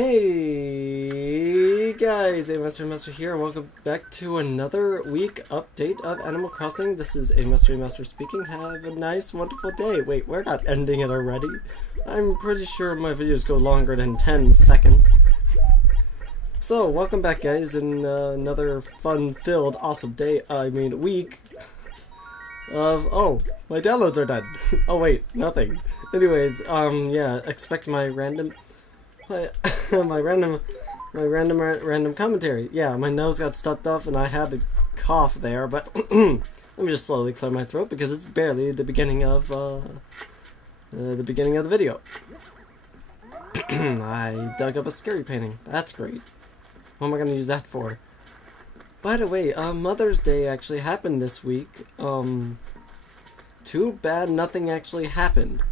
Hey guys, Master here, and welcome back to another week update of Animal Crossing. This is Master speaking. Have a nice, wonderful day. Wait, we're not ending it already. I'm pretty sure my videos go longer than 10 seconds. So, welcome back guys, in another fun-filled, awesome day, week of, oh, my downloads are done. Oh wait, nothing. Anyways, yeah, expect my random random commentary. Yeah, my nose got stuffed up and I had to cough there, but let me just slowly clear my throat because it's barely the beginning of the video. I dug up a scary painting. That's great. What am I gonna use that for? By the way, Mother's Day actually happened this week. Too bad nothing actually happened.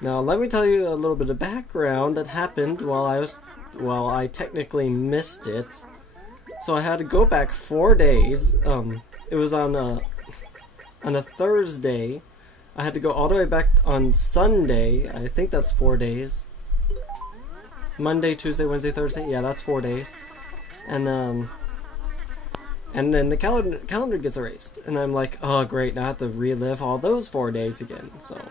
Now, let me tell you a little bit of background that happened while I technically missed it. So I had to go back 4 days. It was on a Thursday. I had to go all the way back on Sunday. I think that's 4 days. Monday, Tuesday, Wednesday, Thursday. Yeah, that's 4 days. And then the calendar gets erased. And I'm like, oh great, now I have to relive all those 4 days again. So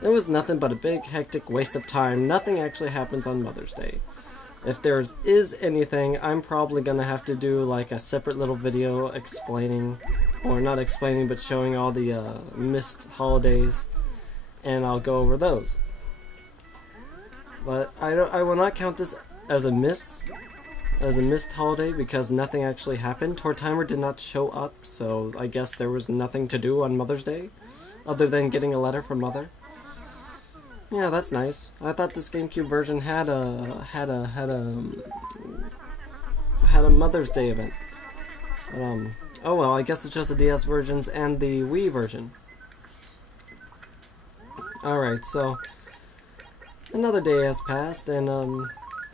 it was nothing but a big, hectic waste of time. Nothing actually happens on Mother's Day. If there is anything, I'm probably gonna have to do like a separate little video explaining, or not explaining, but showing all the missed holidays, and I'll go over those. But I will not count this as a missed holiday because nothing actually happened. Tortimer did not show up, so I guess there was nothing to do on Mother's Day, other than getting a letter from Mother. Yeah, that's nice. I thought this GameCube version had a Mother's Day event. Oh well, I guess it's just the DS versions and the Wii version. Alright, so another day has passed, and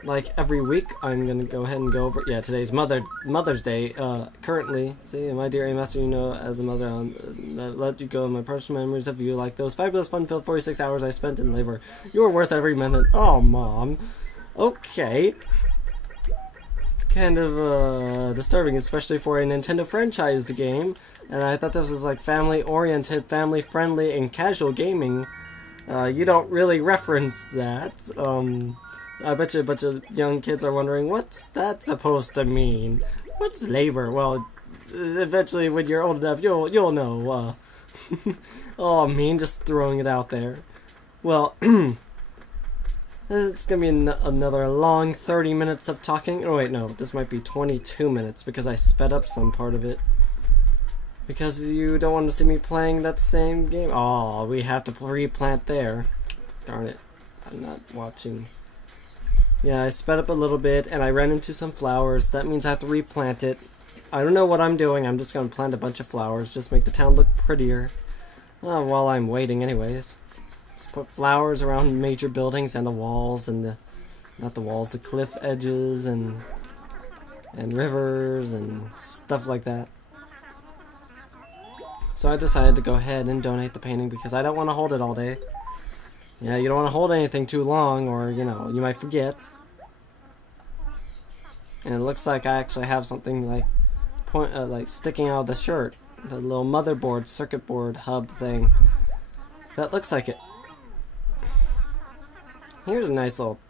like every week, I'm gonna go ahead and go over. Yeah, today's Mother's Day. Currently, see, my dear Master, you know, as a mother, let you go in my personal memories of you, like those fabulous, fun-filled 46 hours I spent in labor. You were worth every minute. Oh, Mom. Okay. Kind of disturbing, especially for a Nintendo franchised game. And I thought this was like family-oriented, family-friendly, and casual gaming. You don't really reference that. I bet you a bunch of young kids are wondering, what's that supposed to mean? What's labor? Well, eventually when you're old enough, you'll know. Oh, mean, just throwing it out there. Well, it's gonna be another long 30 minutes of talking. Oh wait, no, this might be 22 minutes because I sped up some part of it. Because you don't want to see me playing that same game. Oh, we have to replant there. Darn it, I'm not watching. Yeah, I sped up a little bit, and I ran into some flowers. That means I have to replant it. I don't know what I'm doing. I'm just going to plant a bunch of flowers. Just make the town look prettier. While I'm waiting anyways. Put flowers around major buildings and the walls and the... Not the walls, the cliff edges and rivers and stuff like that. So I decided to go ahead and donate the painting because I don't want to hold it all day. Yeah, you don't want to hold anything too long, or, you know, you might forget. And it looks like I actually have something like like sticking out of the shirt. The little motherboard, circuit board hub thing. That looks like it. Here's a nice little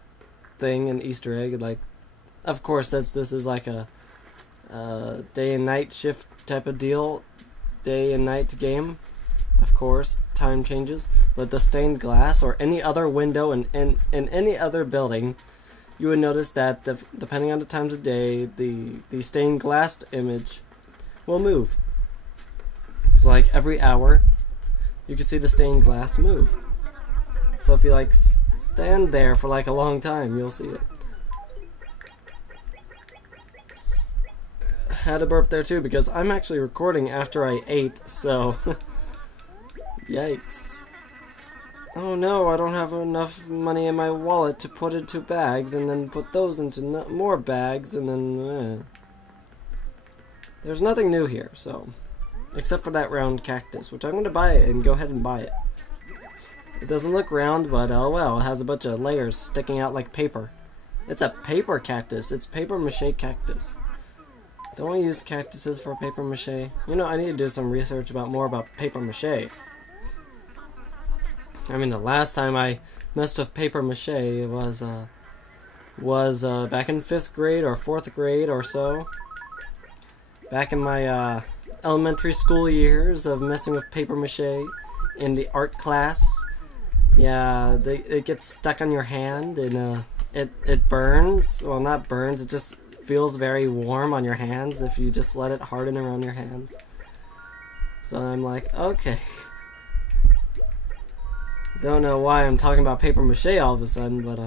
thing, an Easter egg. Like, of course, since this is like a day and night shift type of deal, day and night game. Of course, time changes, but the stained glass or any other window in any other building, you would notice that depending on the times of day, the stained glass image will move. So like every hour, you can see the stained glass move. So if you like stand there for like a long time, you'll see it. Had a burp there too because I'm actually recording after I ate, so... Yikes. Oh no, I don't have enough money in my wallet to put into bags and then put those into more bags and then... There's nothing new here, so... Except for that round cactus, which I'm going to buy it and go ahead and buy it. It doesn't look round, but oh well, it has a bunch of layers sticking out like paper. It's a paper cactus. It's paper mache cactus. Don't we use cactuses for paper mache? You know, I need to do some research more about paper mache. I mean, the last time I messed with paper mache was back in 5th grade or 4th grade or so. Back in my elementary school years of messing with paper mache in the art class. Yeah, it gets stuck on your hand and it burns. Well, not burns, it just feels very warm on your hands if you just let it harden around your hands. So I'm like, okay. Don't know why I'm talking about paper mache all of a sudden, but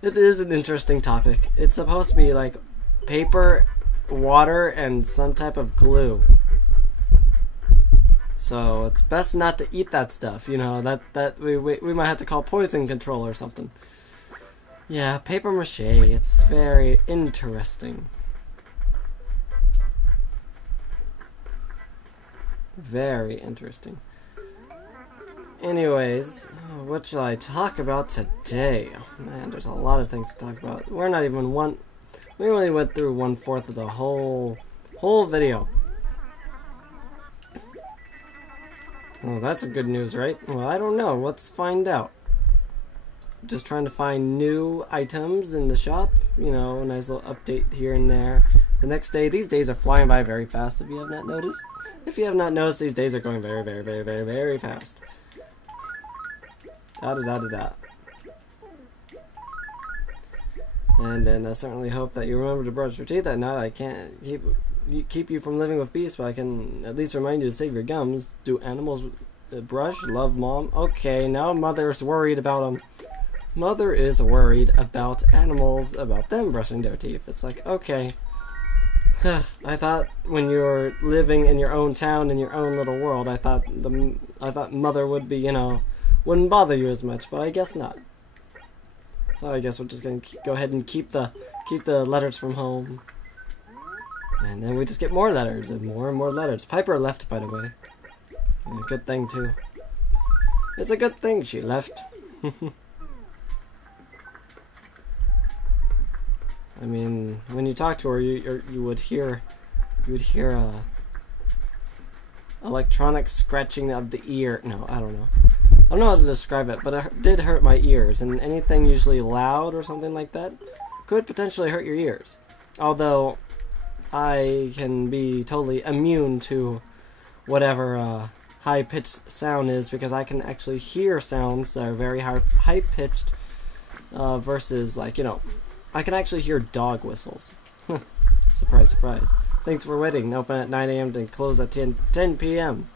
it is an interesting topic. It's supposed to be like paper, water, and some type of glue. So it's best not to eat that stuff, you know, that we might have to call poison control or something. Yeah, paper mache, it's very interesting. Very interesting. Anyways, what shall I talk about today? Oh, man, there's a lot of things to talk about. We only went through 1/4 of the whole video. Oh, that's a good news, right? Well, I don't know. Let's find out. Just trying to find new items in the shop. You know, a nice little update here and there. The next day, these days are flying by very fast if you have not noticed. If you have not noticed, these days are going very, very, very, very, very fast. Da-da-da-da-da. And then I certainly hope that you remember to brush your teeth at night. I can't keep you from living with beasts, but I can at least remind you to save your gums. Do animals brush? Love mom? Okay, now mother's worried about them. Mother is worried about animals, about them brushing their teeth. It's like, okay. I thought when you were living in your own town, in your own little world, I thought mother would be, you know, wouldn't bother you as much, but I guess not. So I guess we're just gonna go ahead and keep the letters from home, and then we just get more letters and more letters. Piper left, by the way. Yeah, good thing too. It's a good thing she left. I mean, when you talk to her, you would hear electronic scratching of the ear. No, I don't know. I don't know how to describe it, but it did hurt my ears, and anything usually loud or something like that could potentially hurt your ears. Although I can be totally immune to whatever high-pitched sound is, because I can actually hear sounds that are very high-pitched versus, like, you know, I can actually hear dog whistles. Surprise, surprise. Thanks for waiting. Open at 9 a.m. and close at 10 p.m.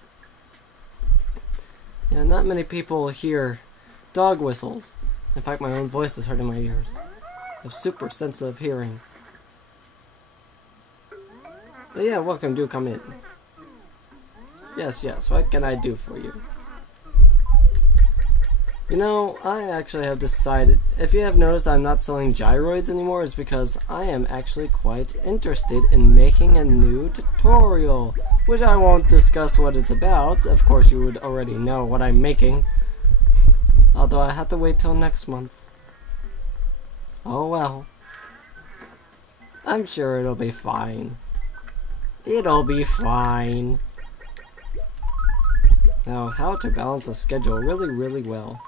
Yeah, not many people hear dog whistles. In fact, my own voice is hurting my ears. I have super sensitive hearing. But yeah, welcome. Do come in. Yes, what can I do for you? You know, I actually have decided, if you have noticed I'm not selling gyroids anymore, it's because I am actually quite interested in making a new tutorial, which I won't discuss what it's about. Of course, you would already know what I'm making, although I have to wait till next month. Oh well. I'm sure it'll be fine. It'll be fine. Now, how to balance a schedule really, really well.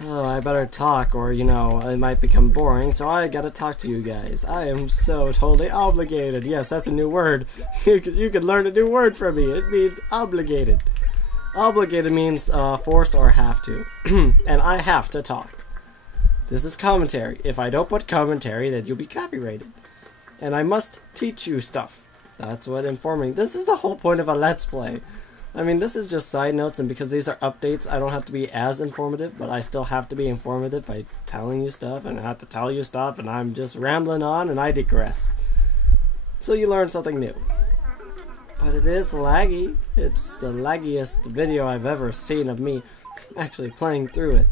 Oh, I better talk, or, you know, it might become boring, so I gotta talk to you guys. I am so totally obligated. Yes, that's a new word. You could learn a new word from me. It means obligated. Obligated means forced or have to. And I have to talk. This is commentary. If I don't put commentary, then you'll be copyrighted. And I must teach you stuff. That's what informing. This is the whole point of a Let's Play. I mean, this is just side notes, and because these are updates, I don't have to be as informative, but I still have to be informative by telling you stuff, and I have to tell you stuff, and I'm just rambling on, and I digress. So you learn something new. But it is laggy. It's the laggiest video I've ever seen of me actually playing through it.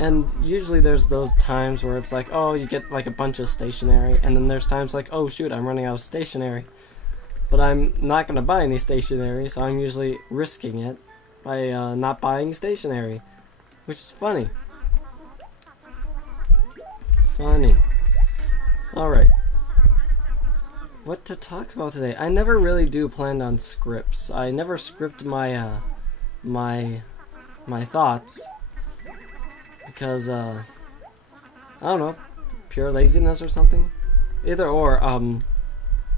And usually there's those times where it's like, oh, you get like a bunch of stationery, and then there's times like, oh shoot, I'm running out of stationery. But I'm not going to buy any stationery, so I'm usually risking it. by not buying stationery, which is funny. Funny. Alright. What to talk about today? I never really do plan on scripts. I never script my my thoughts because I don't know, pure laziness or something. Either or.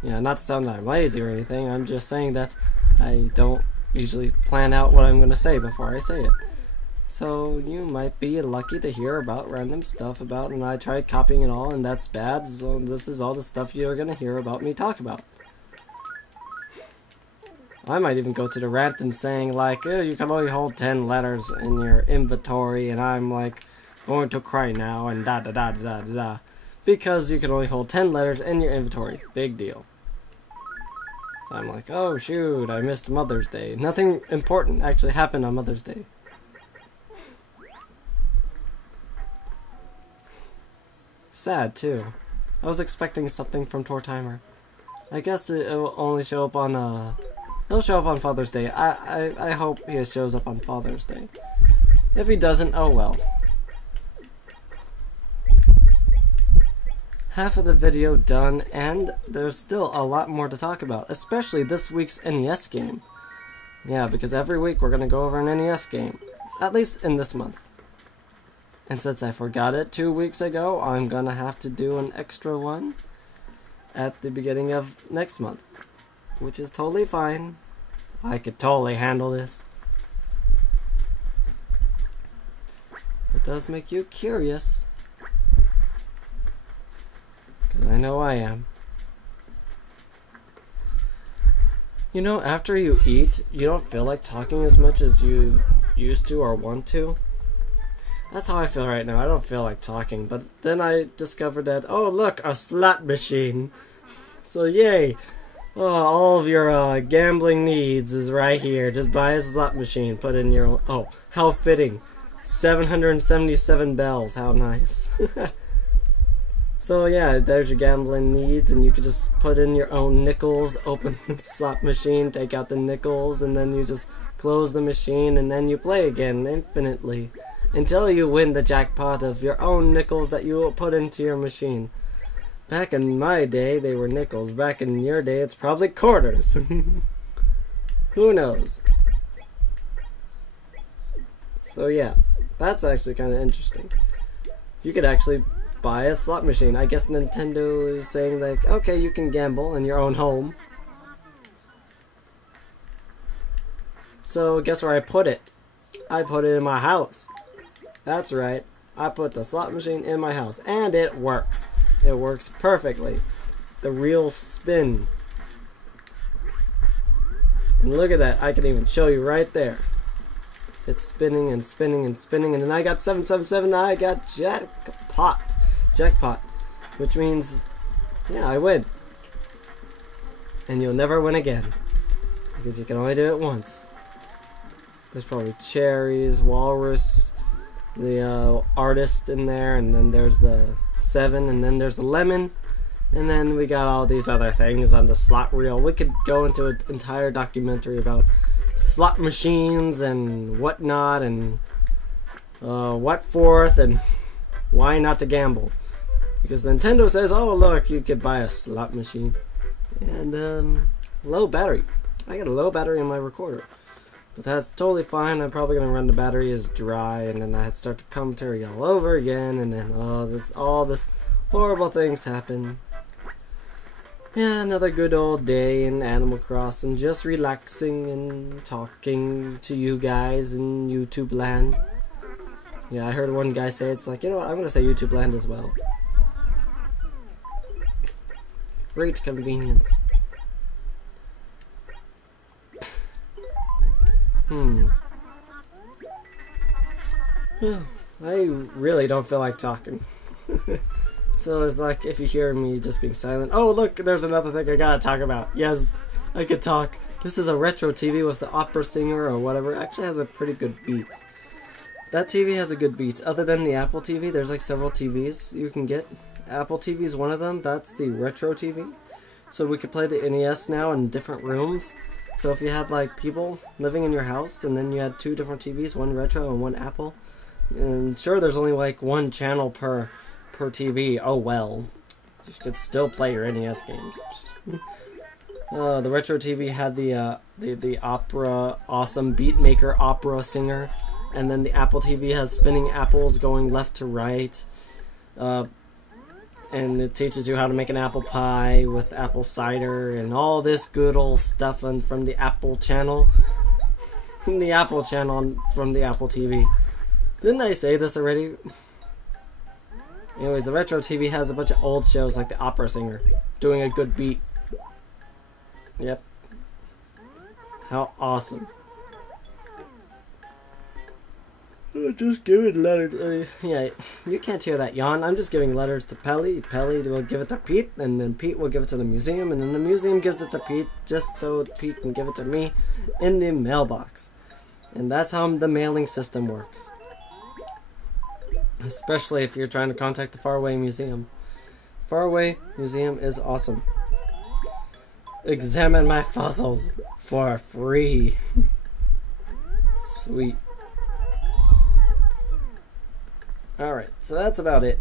Yeah, not to sound that I'm lazy or anything. I'm just saying that I don't usually plan out what I'm going to say before I say it. So you might be lucky to hear about random stuff about, and I tried copying it all, and that's bad. So this is all the stuff you're going to hear about me talk about. I might even go to the rant and saying like, you can only hold 10 letters in your inventory, and I'm like going to cry now and da da da da da da, because you can only hold 10 letters in your inventory. Big deal. So I'm like, oh shoot, I missed Mother's Day. Nothing important actually happened on Mother's Day. Sad too. I was expecting something from Tortimer. I guess it'll only show up on he'll show up on Father's Day. I hope he shows up on Father's Day. If he doesn't, oh well. Half of the video done, and there's still a lot more to talk about, especially this week's NES game. Yeah, because every week we're gonna go over an NES game, at least in this month. And since I forgot it 2 weeks ago, I'm gonna have to do an extra one at the beginning of next month, which is totally fine. I could totally handle this. It does make you curious, because I know I am. You know, after you eat, you don't feel like talking as much as you used to or want to. That's how I feel right now. I don't feel like talking, but then I discovered that, oh look, a slot machine. So yay! Oh, all of your gambling needs is right here. Just buy a slot machine, put in your own. Oh, how fitting. 777 bells, how nice. So yeah, there's your gambling needs, and you could just put in your own nickels, open the slot machine, take out the nickels, and then you just close the machine, and then you play again infinitely until you win the jackpot of your own nickels that you will put into your machine. Back in my day, they were nickels. Back in your day, it's probably quarters. Who knows? So yeah, that's actually kind of interesting. You could actually buy a slot machine. I guess Nintendo is saying like, okay, you can gamble in your own home. So guess where I put it? I put it in my house. That's right. I put the slot machine in my house, and it works. It works perfectly. The real spin. And look at that. I can even show you right there. It's spinning and spinning and spinning, and then I got 777. I got jackpot. Jackpot. Which means, yeah, I win. And you'll never win again, because you can only do it once. There's probably cherries, walrus, the artist in there, and then there's the 7, and then there's a lemon, and then we got all these other things on the slot reel. We could go into an entire documentary about slot machines and whatnot, and what forth, and why not to gamble. Because Nintendo says, oh look, you could buy a slot machine. And low battery. I got a low battery in my recorder. But that's totally fine. I'm probably going to run the battery as dry, and then I start the commentary all over again, and then all this horrible things happen. Yeah, another good old day in Animal Crossing, just relaxing and talking to you guys in YouTube land. Yeah, I heard one guy say, it's like, you know what, I'm going to say YouTube land as well. Great convenience. I really don't feel like talking. So it's like, if you hear me just being silent, oh look, there's another thing I gotta talk about. Yes, I could talk. This is a retro TV with the opera singer or whatever. It actually has a pretty good beat. That TV has a good beat. Other than the Apple TV, there's like several TVs you can get. Apple TV is one of them. That's the retro TV. So we could play the NES now in different rooms. So if you had like people living in your house and then you had 2 different TVs, one retro and one Apple, and sure there's only like 1 channel per TV, oh well. You could still play your NES games. The retro TV had the opera, awesome Beatmaker opera singer, and then the Apple TV has spinning apples going left to right, and it teaches you how to make an apple pie with apple cider and all this good old stuff from the Apple channel. The Apple channel from the Apple TV. Didn't I say this already? Anyways, the retro TV has a bunch of old shows like the opera singer doing a good beat. Yep. How awesome. Just giving letters. Yeah, you can't hear that yawn. I'm just giving letters to Pelly. Pelly will give it to Pete, and then Pete will give it to the museum, and then the museum gives it to Pete just so Pete can give it to me in the mailbox. And that's how the mailing system works. Especially if you're trying to contact the Faraway Museum. Faraway Museum is awesome. Examine my fossils for free. Sweet. Alright, so that's about it.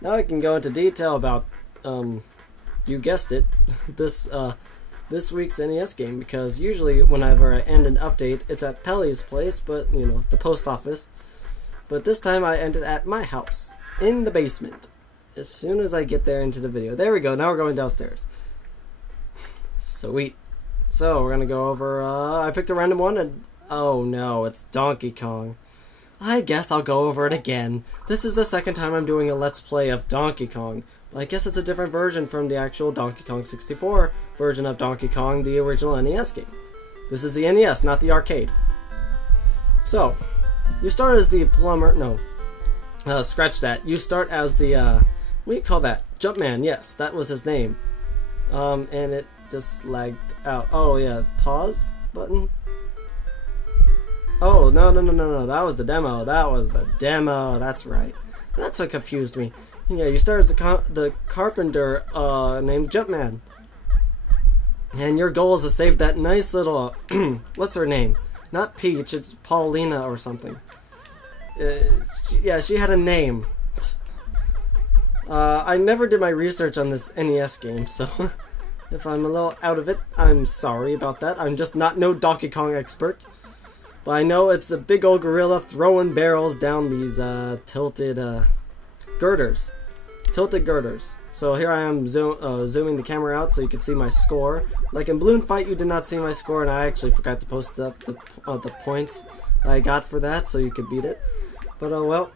Now I can go into detail about, you guessed it, this week's NES game, because usually whenever I end an update, it's at Pelly's place, but, you know, the post office. But this time I ended at my house, in the basement, as soon as I get there into the video. There we go, now we're going downstairs. Sweet. So, we're gonna go over, I picked a random one, and, oh no, it's Donkey Kong. I guess I'll go over it again. This is the second time I'm doing a Let's Play of Donkey Kong. But I guess it's a different version from the actual Donkey Kong 64 version of Donkey Kong, the original NES game. This is the NES, not the arcade. So, you start as the plumber, no, scratch that. You start as the, what do you call that? Jumpman, yes, that was his name. And it just lagged out. Oh yeah, pause button. Oh, no, that was the demo. That's right. That's what confused me. Yeah, you start as the carpenter named Jumpman. And your goal is to save that nice little, what's her name? Not Peach, it's Paulina or something. She had a name. I never did my research on this NES game, so if I'm a little out of it, I'm sorry about that. I'm just not no Donkey Kong expert. But I know it's a big old gorilla throwing barrels down these tilted girders. Tilted girders. So here I am zooming the camera out so you can see my score. Like in Balloon Fight, you did not see my score, and I actually forgot to post up the points that I got for that so you could beat it. But well,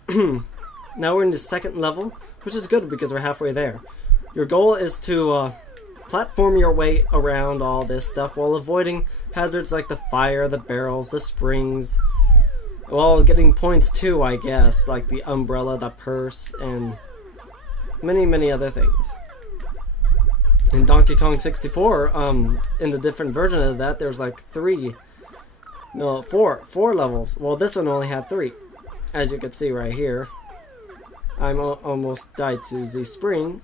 now we're in the second level, which is good because we're halfway there. Your goal is to platform your way around all this stuff while avoiding hazards like the fire, the barrels, the springs, well, getting points too, I guess, like the umbrella, the purse, and many other things. In Donkey Kong 64, in the different version of that, there's like four levels. Well, this one only had 3, as you can see right here. I'm almost died to the spring.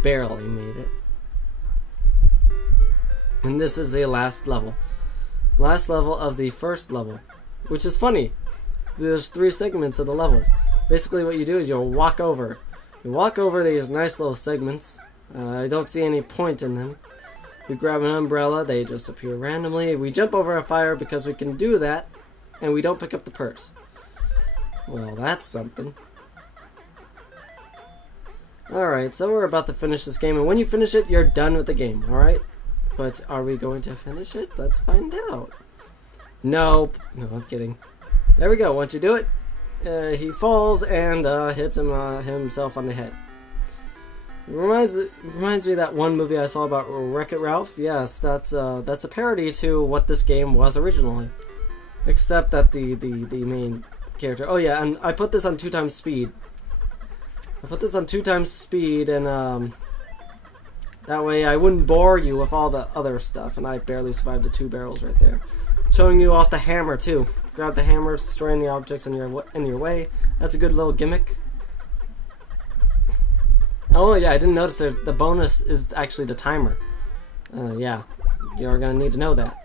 Barely made it. And this is the last level. Last level of the first level. Which is funny. There's 3 segments of the levels. Basically what you do is you'll walk over. You walk over these nice little segments. I don't see any point in them. We grab an umbrella, they just appear randomly. We jump over a fire because we can do that. And we don't pick up the purse. Well, that's something. Alright, so we're about to finish this game, and when you finish it, you're done with the game, alright? But are we going to finish it? Let's find out. Nope. No, I'm kidding. There we go. Once you do it, he falls and hits himself on the head. It reminds me of that one movie I saw about Wreck-It Ralph. Yes, that's a parody to what this game was originally. Except that the main character... Oh yeah, and I put this on 2x speed. I put this on 2x speed, and that way I wouldn't bore you with all the other stuff, and I barely survived the 2 barrels right there. Showing you off the hammer too. Grab the hammer, destroying the objects in your way. That's a good little gimmick. Oh yeah, I didn't notice that the bonus is actually the timer. Yeah, you're gonna need to know that.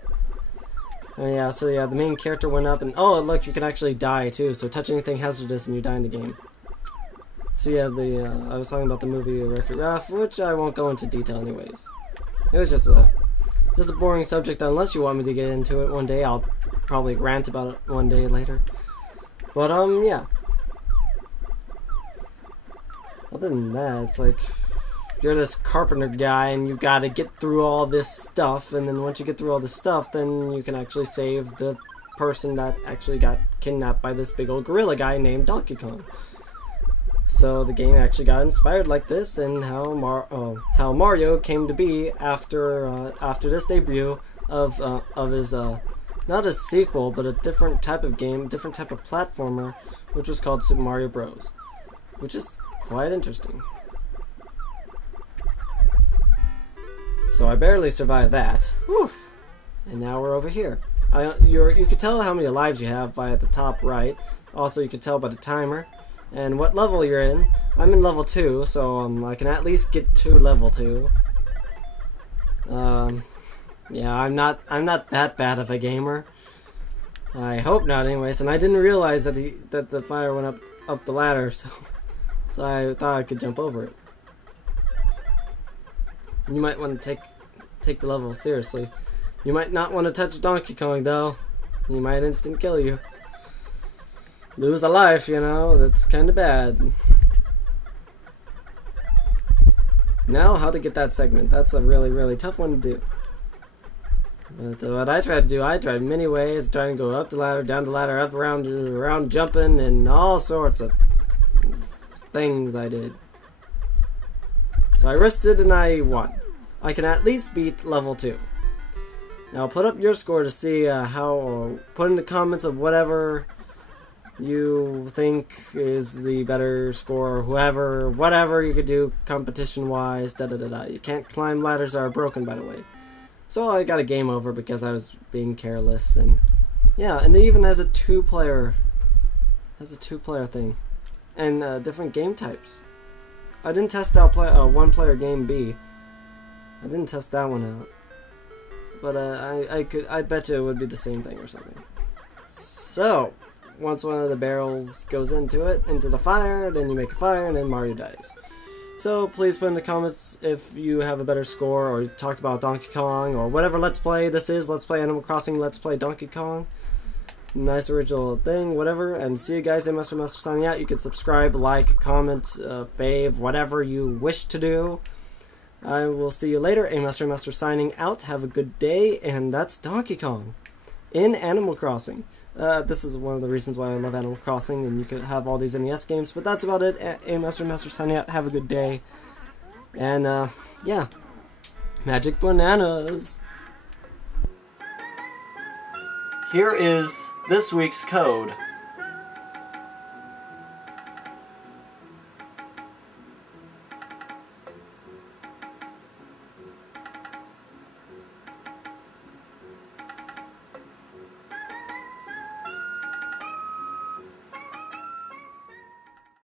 Yeah, so yeah, the main character went up, and oh, look, you can actually die too. So touch anything hazardous, and you die in the game. So yeah, I was talking about the movie Wreck-It Ralph, which I won't go into detail anyways. It was just a boring subject. Unless you want me to get into it one day, I'll probably rant about it one day later. But yeah. Other than that, it's like you're this carpenter guy and you gotta get through all this stuff, and then once you get through all this stuff, then you can actually save the person that actually got kidnapped by this big old gorilla guy named Donkey Kong. So the game actually got inspired like this, and how Mario came to be after this debut of his not a sequel, but a different type of game, different type of platformer, which was called Super Mario Bros., which is quite interesting. So I barely survived that. Whew. And now we're over here. You can tell how many lives you have by at the top right. Also, you can tell by the timer and what level you're in. I'm in level 2, so I can at least get to level 2. Yeah, I'm not that bad of a gamer. I hope not, anyways. And I didn't realize that the fire went up the ladder, so I thought I could jump over it. You might want to take the level seriously. You might not want to touch Donkey Kong, though. He might instant kill you. Lose a life, you know. That's kind of bad. Now, how to get that segment. That's a really, really tough one to do. But what I tried to do, I tried many ways, trying to go up the ladder, down the ladder, up, around jumping, and all sorts of things I did. So I risked it and I won. I can at least beat level 2. Now put up your score to see or put in the comments of whatever you think is the better score, or whatever you could do competition-wise, da-da-da-da. You can't climb ladders that are broken, by the way. So I got a game over because I was being careless, and yeah, and it even has a two-player thing, and different game types. I didn't test out one-player game B. I didn't test that one out, but I bet you it would be the same thing or something. So once one of the barrels goes into the fire, then you make a fire, and then Mario dies. So please put in the comments if you have a better score, or talk about Donkey Kong, or whatever Let's Play this is. Let's Play Animal Crossing, Let's Play Donkey Kong. Nice original thing, whatever. And see you guys in Master signing out. You can subscribe, like, comment, fave, whatever you wish to do. I will see you later. Master signing out. Have a good day, and that's Donkey Kong in Animal Crossing. This is one of the reasons why I love Animal Crossing, and you could have all these NES games, but that's about it. Master signing out. Have a good day. And, yeah. Magic bananas. Here is this week's code.